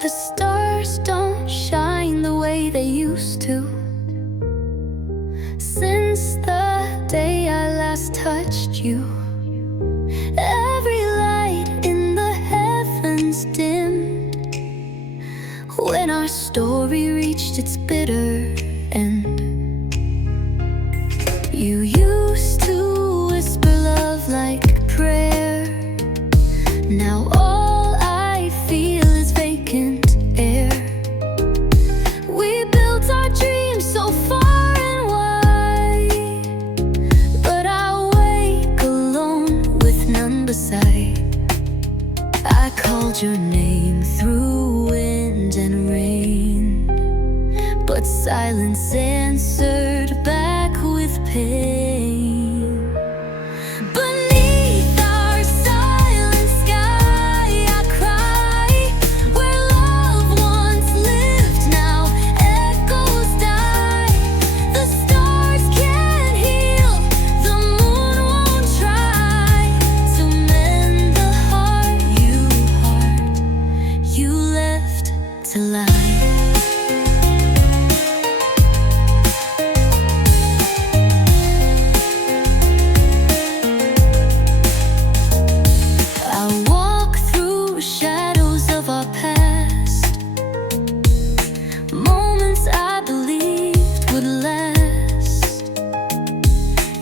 The stars don't shine the way they used to. Since the day I last touched you, every light in the heavens dimmed when our story reached its bitter end. You used to whisper love like prayer. Now all I feel is vacant air. We built our dreams so far and wide, but I wake alone with none beside. I called your name through wind and rain, but silence answered back with pain.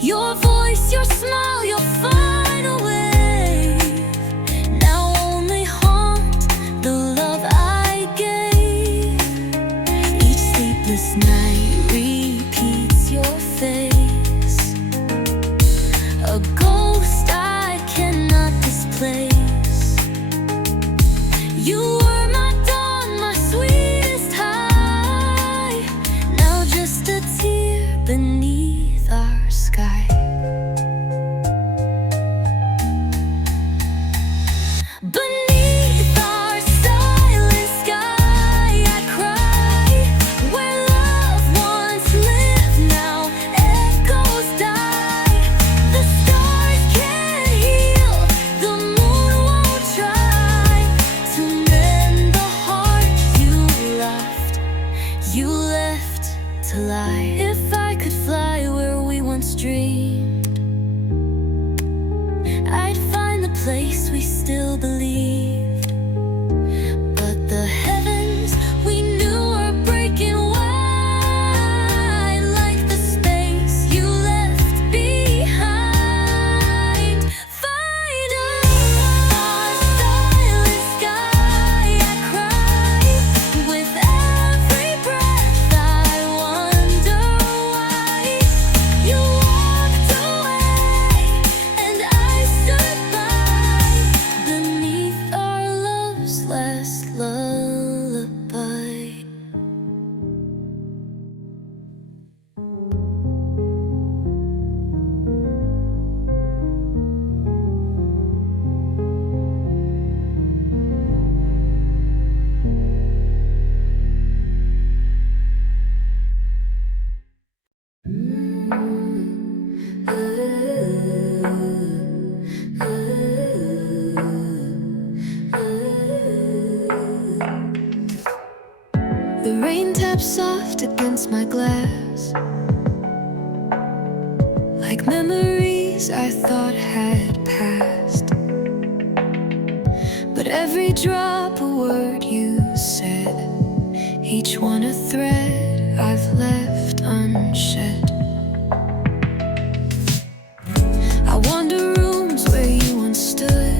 Your voice, your smile, your final wave now only haunt the love I gave. Each sleepless night repeats your face, a ghost I cannot displace. You were my dawn, my sweetest high, now just a tear beneath our sky. Beneath our silent sky, I cry. Where love once lived, now echoes die. The stars can't heal, the moon won't try to mend the heart you left to lie. If I could fly where we once dreamed, I'd find the place we still believed. But the heavens we knew were breaking wide, like the space you left behind. Finally, our silent sky, I cry. With every breath I wonder why you walked away and I stood by beneath our love's last lullaby. The rain taps soft against my glass, like memories I thought had passed. But every drop a word you said, each one a thread I've left unshed. I wander rooms where you once stood,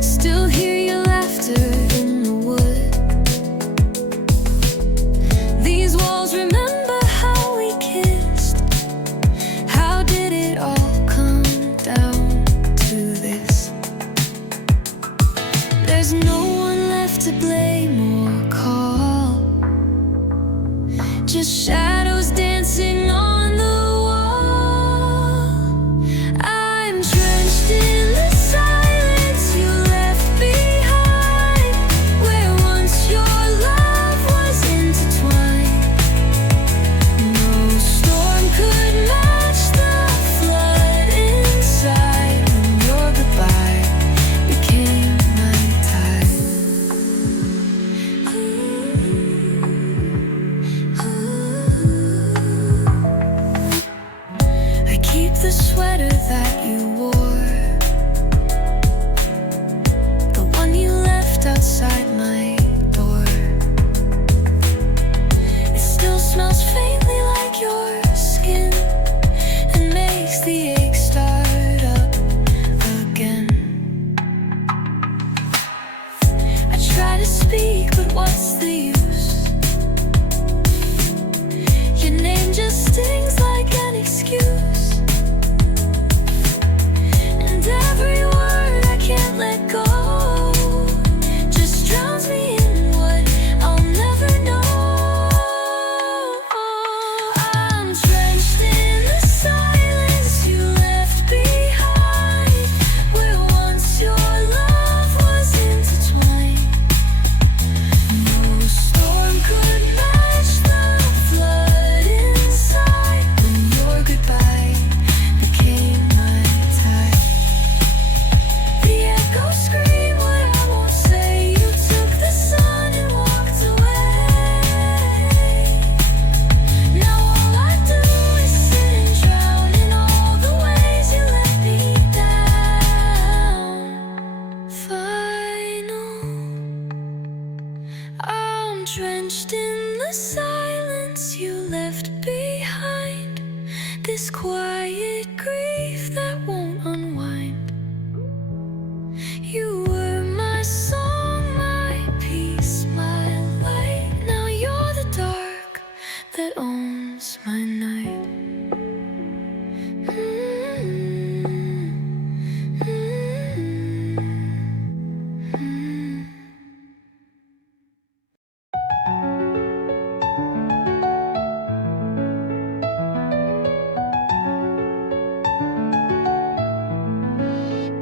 still hear your laughter in the wood. These walls remember how we kissed. How did it all come down to this? There's no one left to blame or call, sweater that you wore, the one you left outside my door. It still smells faintly like your skin and makes the ache start up again. I try to speak, but what's the use? Your name just stings like an excuse, and every word I can't let go just drowns me in what I'll never know. I'm drenched in the silence you left behind, where once your love was intertwined. No storm could match the flood inside when your goodbye became my tide. The echoes scream what I won't say. You took the sun and walked away. Now all I do is sit and drown in all the ways you let me down. Final, I'm drenched in the silence you left behind, this quiet grief that won't unwind. You were my song, my peace, my light. Now you're the dark that owns my night.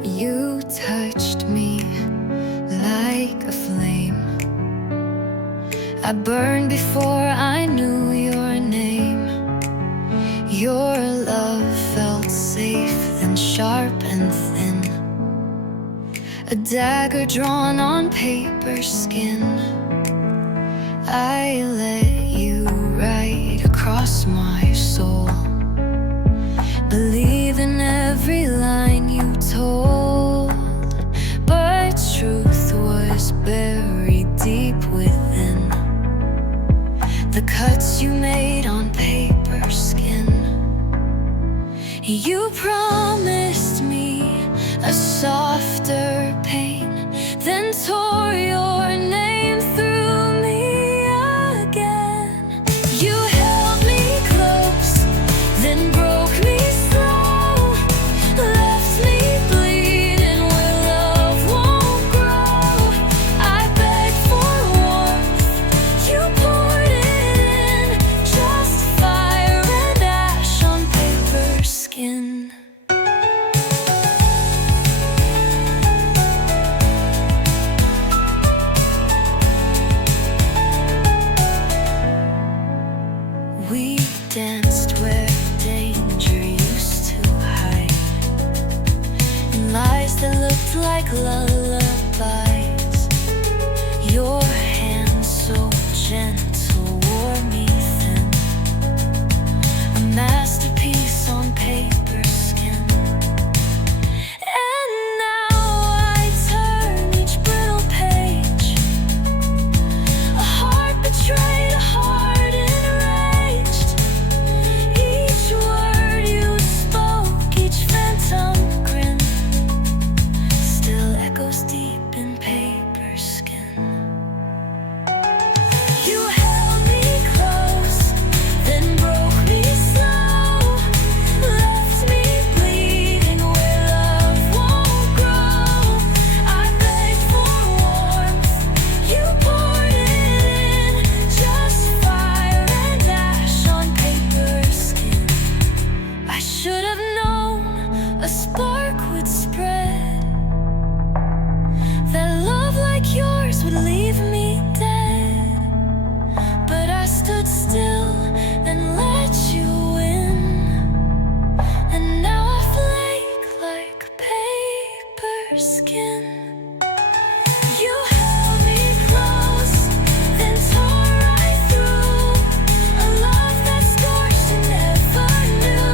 You touched me like a flame. I burned before I knew your name. Your love felt safe, then sharp and thin, a dagger drawn on paper skin. I let you right across my soul, believe in every line you told, but truth was buried deep within the cuts you made on paper skin. You promised me a softer pain, then tore your name through me again. You held me close, then broke me slow, left me bleeding where love won't grow. I begged for warmth, you poured it in, just fire and ash on paper skin. We danced where danger used to hide, in lies that looked like lullabies. Your hand so gentle wore me thin, a masterpiece on paper skin. And now I turn each brittle page, a heart betrayed, a heart enraged. Each word you spoke, each phantom grin, still echoes deep in paper skin. You held me close, then broke me slow, left me bleeding where love won't grow. I begged for warmth, you poured it in, just fire and ash on paper skin. I should have known a spark would spread, that love like yours would leave me dead. But I stood still and let you in, and now I flake like paper skin. You held me close, then tore right through a love that scorched and never knew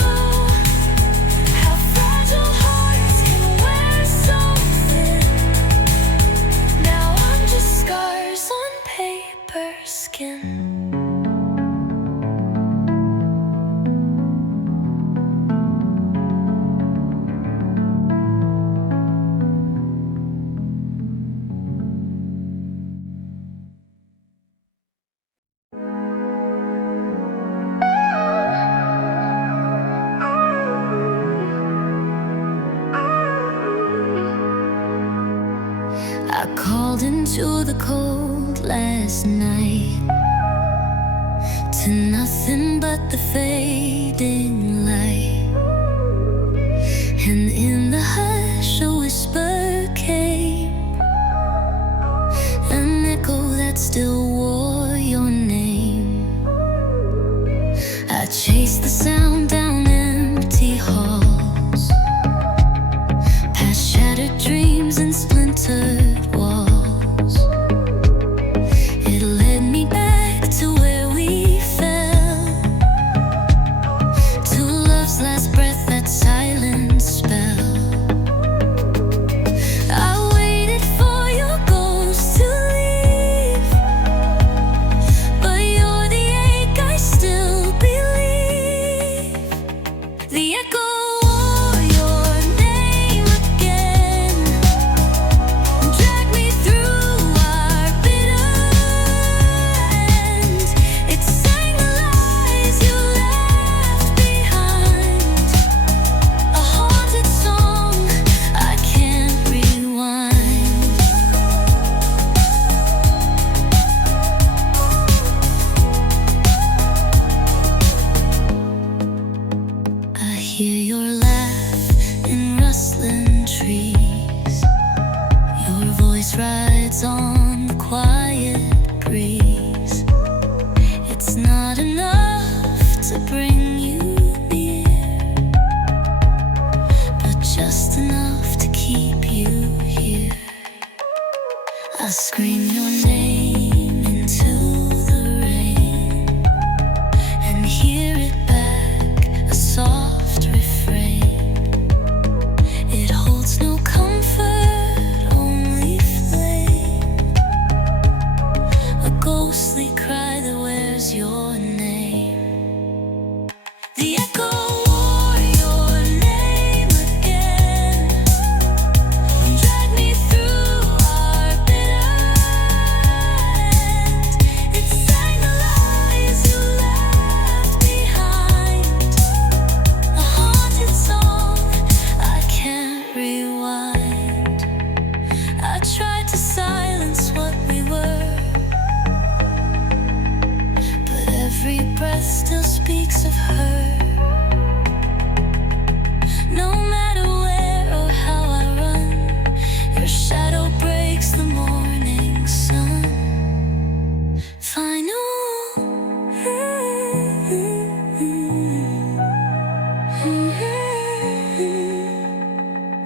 into the cold last night, to nothing but the fading light. And in the hush a whisper came, an echo that still wore your name. I chased the sound down empty halls, past shattered dreams and splintered walls. It led me back to where we fell, to love's last breath, that silent spell. I waited for your ghost to leave, but you're the ache I still believe. The echo wore your name again, dragged me through our bitter end. It sang the lies you left behind, a haunted song I can't rewind. I hear your laugh in rustling trees, your voice rides on the quiet breeze. It's not enough to bring you near, but just enough to keep you here. I scream your name into the rain and hear it back, a soft refrain. It holds no comfort, only flame, a ghostly cry that wears your name. The echo wore your name again, dragged me through our bitter end. It sang the lies you left behind, a haunted song I can't rewind. I tried to silence what we were, but every breath still speaks of her. No matter where or how I run, your shadow breaks the morning sun. Final.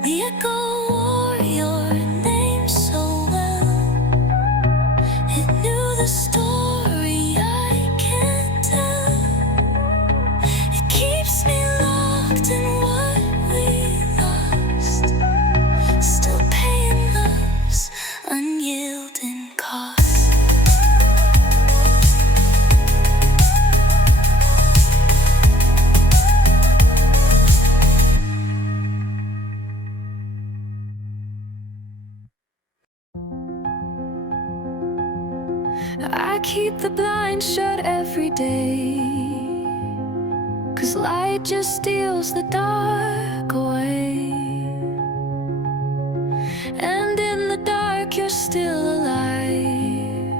The echo wore your name so well, it knew the story I can't tell. It keeps me locked in what we lost, still paying love's unyielding cost. I keep the blind shut every day, 'cause light just steals the dark away. And in the dark you're still alive,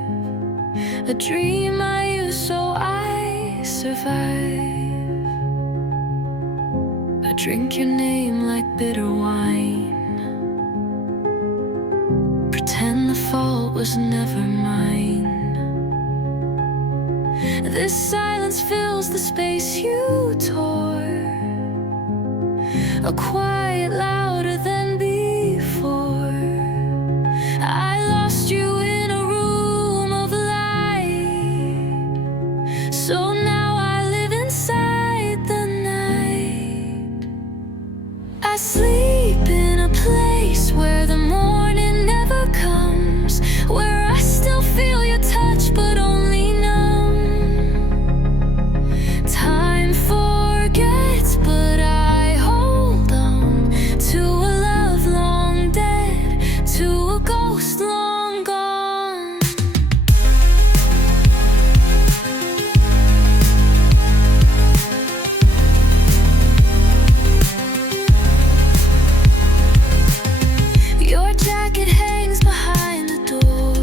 a dream I use so I survive. I drink your name like bitter wine, pretend the fault was never mine. This silence fills the space you tore, a quiet louder than before. I lost you in a room of light, so now I live inside the night. I sleep in a place where the morning never comes, where I still feel your touch but only numb. Time forgets, but I hold on to a love long dead, to a ghost long gone. Your jacket hangs behind the door,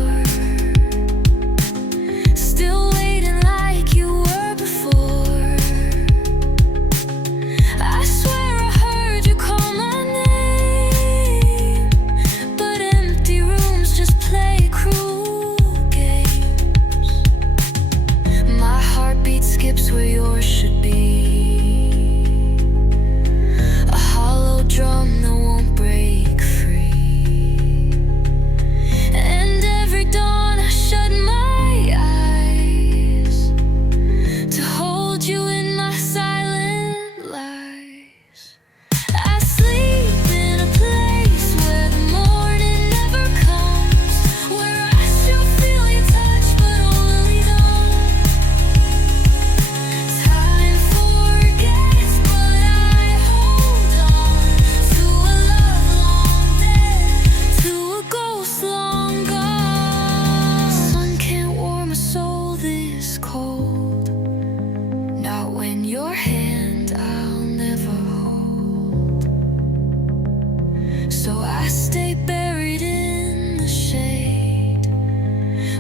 So I stay buried in the shade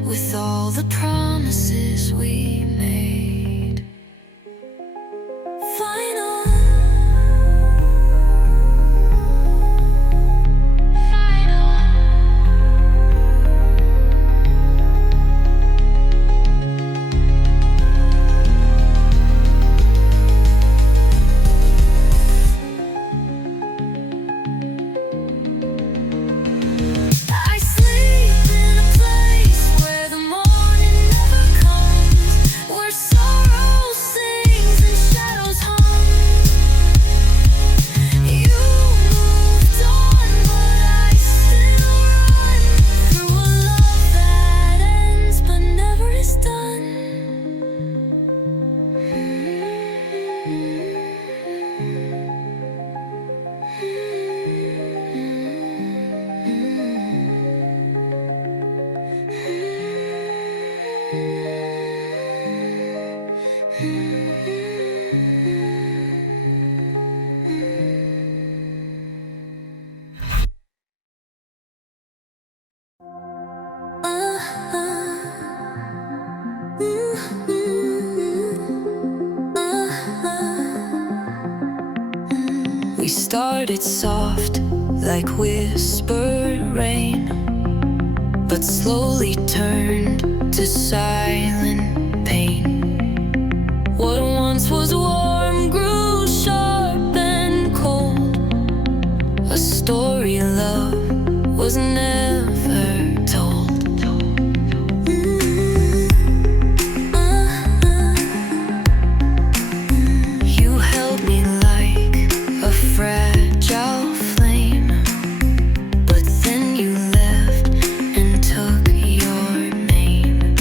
with all the promises we made. Final. We started soft, like whispered rain, but slowly turned to silent pain. What once was warm grew sharp and cold. A story love was never told. You held me like a fragile flame, but then you left and took your name.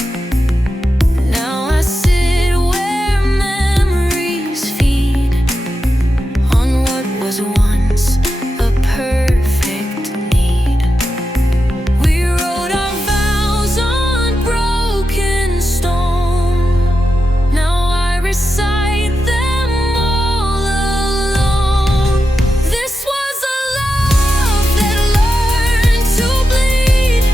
Now I sit where memories feed on what was once a perfect need. We wrote our vows on broken stone. Now I recite them all alone. This was a love that learned to bleed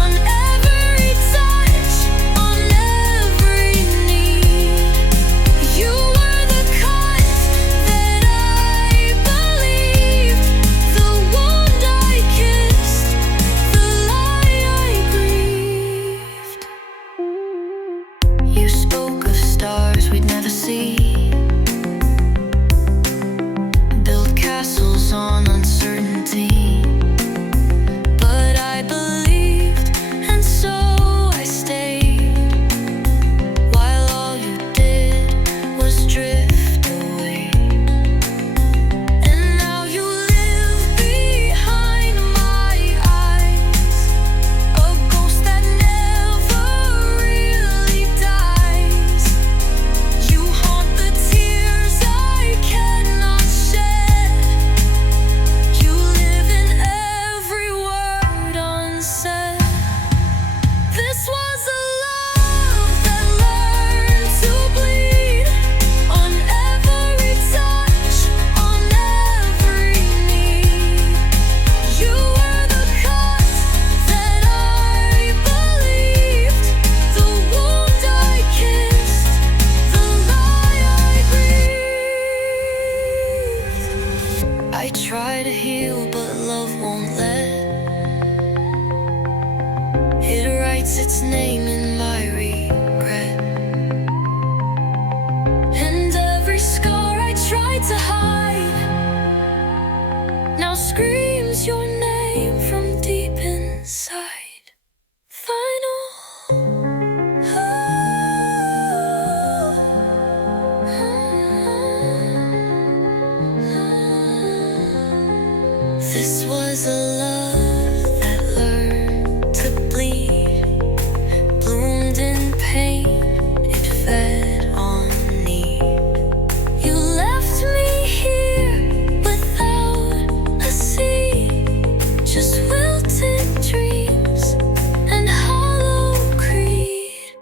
on every touch, on every need. You were the cut that I believed, the wound I kissed, the lie I grieved. You spoke of stars we'd never see, build castles on uncertainty. But I believed, and so I stayed, while all you did was drift away. And now you live behind my eyes, a ghost that never really dies. You haunt the tears I cannot shed. You live in every word unsaid. This was a love that learned to bleed on every touch, on every need. You were the cut that I believed, the wound I kissed, the lie I grieved. I try to heal, but love won't let. It writes its name in my regret. And every scar I tried to hide now screams your name from deep inside. Final. This was a love that learned to bleed, bloomed in pain, it fed on need. You left me here without a seed, just wilted dreams and hollow creed.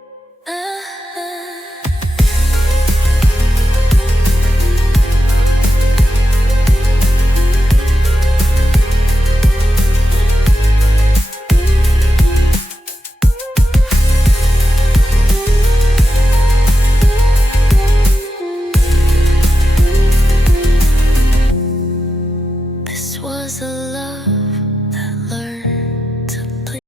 This was a love that learned to play.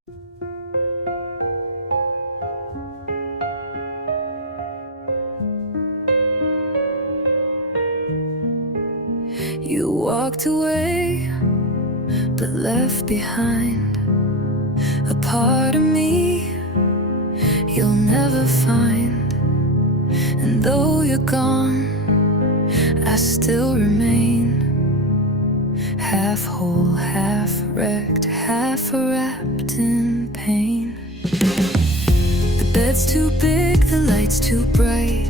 You walked away, but left behind a part of me you'll never find. And though you're gone, I still remain, half whole, half wrecked, half wrapped in pain. The bed's too big, the light's too bright.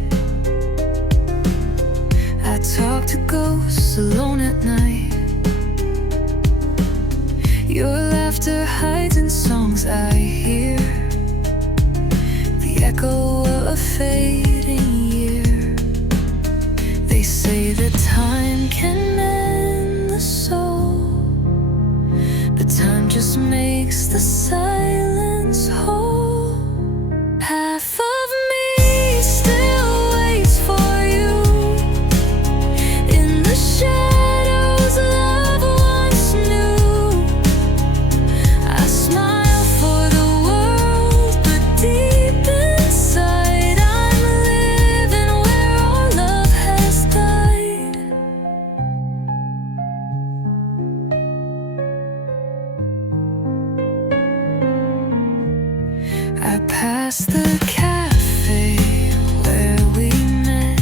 I talk to ghosts alone at night. Your laughter hides in songs I hear, the echo of a fading year. They say that time can mend the soul, but time just makes the silence whole. Half of me still waits for you in the shadows love once knew. I smile for the world, but deep inside I'm living where our love has died. I passed the cafe where we met,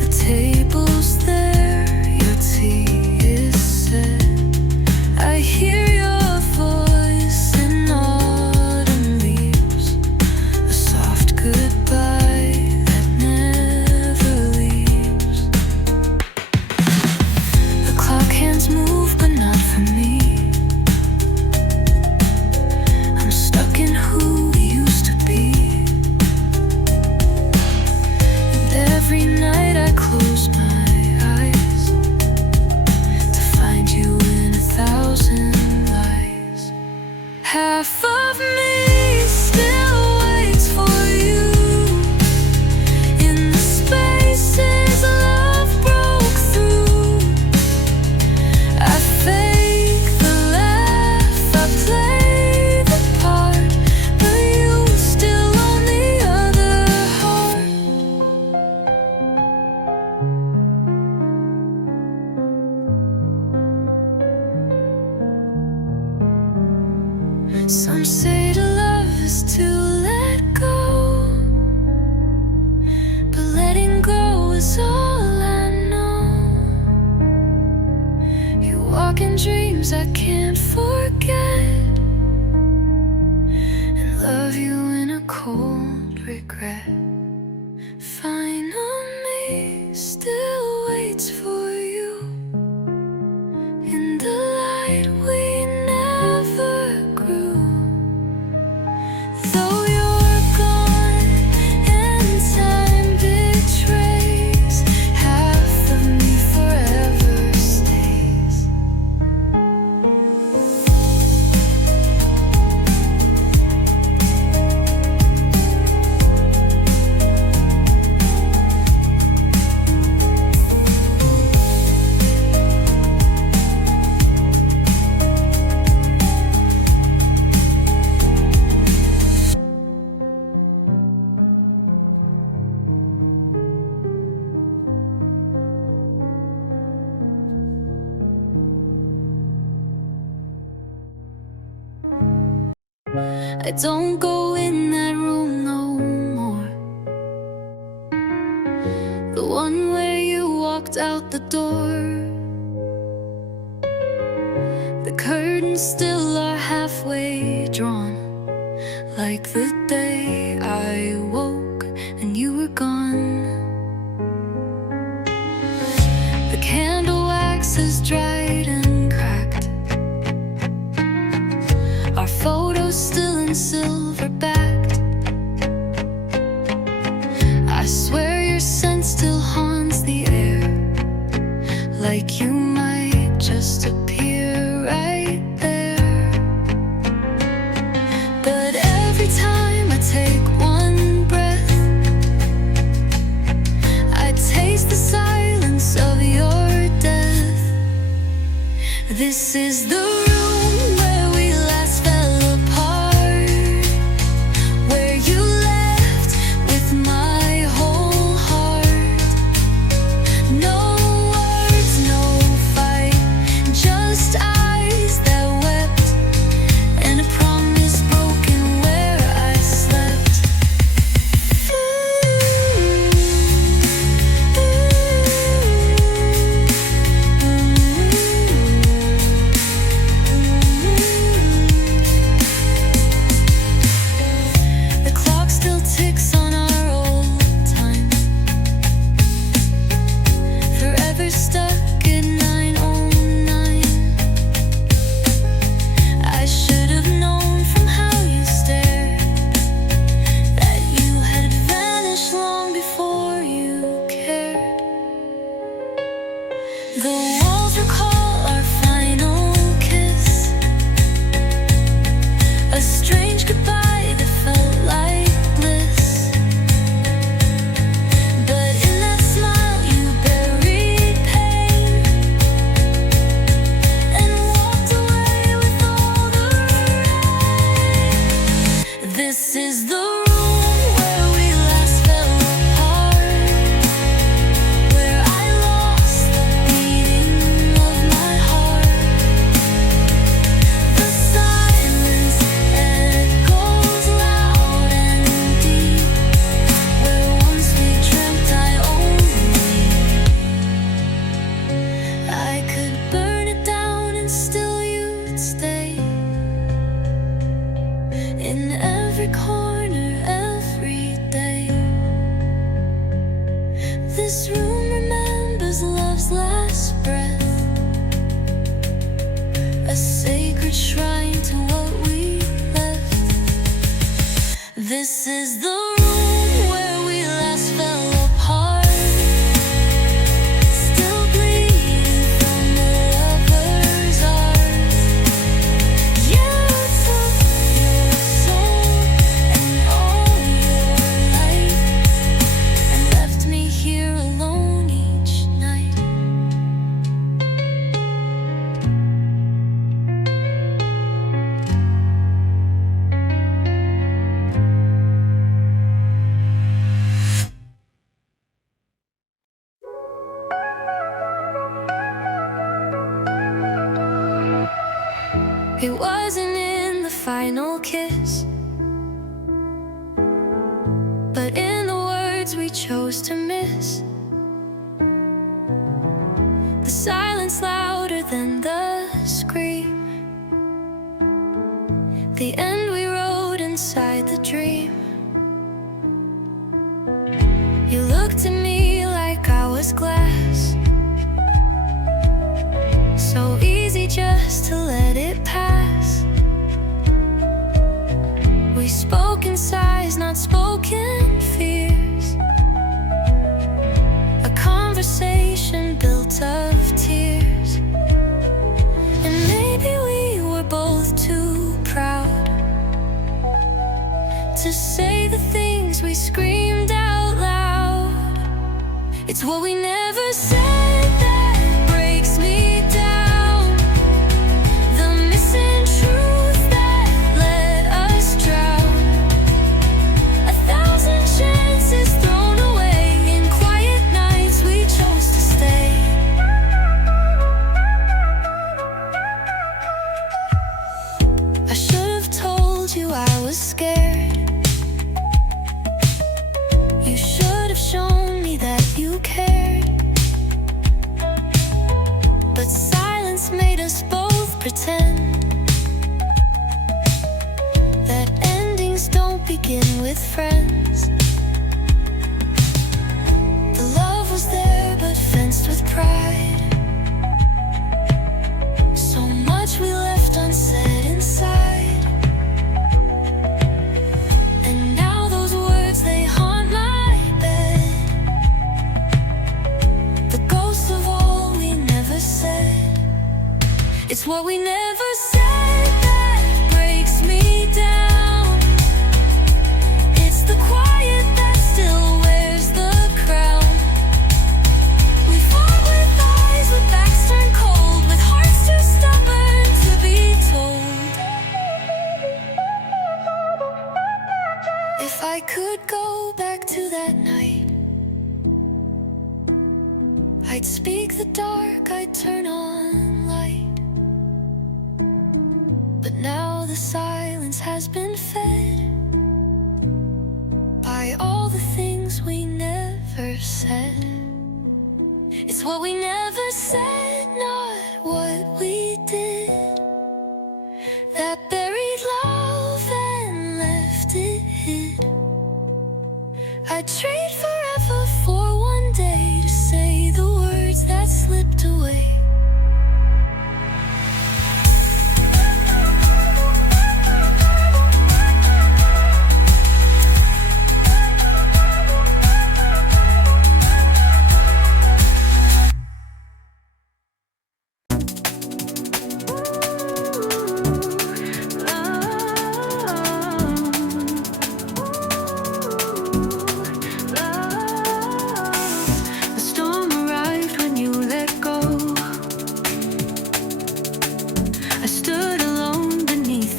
the table's there, your tea is set. I hear your voice in autumn leaves, a soft goodbye that never leaves. The clock hands move, but not for me. I'm stuck in who we used to be. And every night I close my eyes to find you in 1,000 lies. Half of me still waits for you in the spaces love broke through. I fake the laugh, I play the part, but you still on the other heart. Some say to love is to let go, but letting go is all I know. You walk in dreams I can't forget, and love you in a cold regret. Final me still waits for you in the light we never grew. Though you're gone and time betrays, half of me forever stays. I don't go in that room no more, the one where you walked out the door. The curtains still are halfway drawn, like the day I woke and you were gone. The candle wax is dried and cracked, our photos still in silver backed. I swear your scent still haunts the air, like you might just appear right there. But every time I This is the room where we last fell apart, where you left with my whole heart. No words, no fight, just eyes that wept, and a promise broken where I slept. The clock still ticks on our old time, forever stuck at 9:09. I should have known from how you stared that you had vanished long before you cared. The walls recall our final kiss, a strange goodbye that felt like bliss. But in that smile you buried pain, and walked away with all the rain. This is the room where we last fell apart, where I lost the beating of my heart. The silence echoes loud and deep, where once we dreamt I only. I could burn it down and still you'd stay, in every corner, every day. This room remembers love's last breath, a sacred shrine to what we left. This is the room where we last fell apart, still bleeding from the lover's arms. You took your soul and all your light, and left me here alone each night. It wasn't in the final kiss, but in the words we chose to miss. The silence louder than the scream, the end we wrote inside the dream. You looked at me like I was glass, so easy just to let it pass. We spoke in sighs, not spoken fears, a conversation built of tears. And maybe we were both too proud to say the things we screamed out loud. It's what we never said that breaks me down, the missing truth that let us drown. 1,000 chances thrown away, in quiet nights we chose to stay. I should have told you I was scared. You should have shown me that you cared. But silence made us both pretend that endings don't begin with friends. The love was there but fenced with pride, so much we left unsaid inside. And now those words, they haunt my bed, the ghosts of all we never said. It's what we never said that breaks me down. It's the quiet that still wears the crown. We fought with eyes, with backs turned cold, with hearts too stuck. silence has been fed by all the things we never said. It's what we never said, not what we did, that buried love and left it hid. I'd trade forever for one day to say the words that slipped away.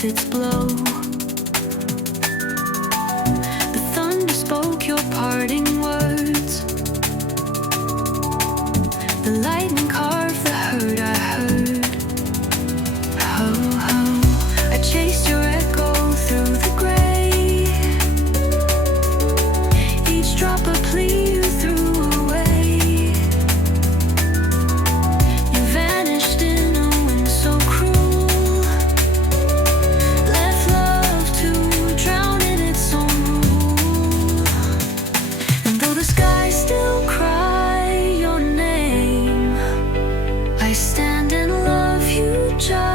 Its blow, the thunder spoke your parting words, the lightning carved the hurt I heard. Ho, ho, I chased your echo through the gray, each drop a plea you threw away. You vanished in a wind so cruel, still cry your name. I stand and love you just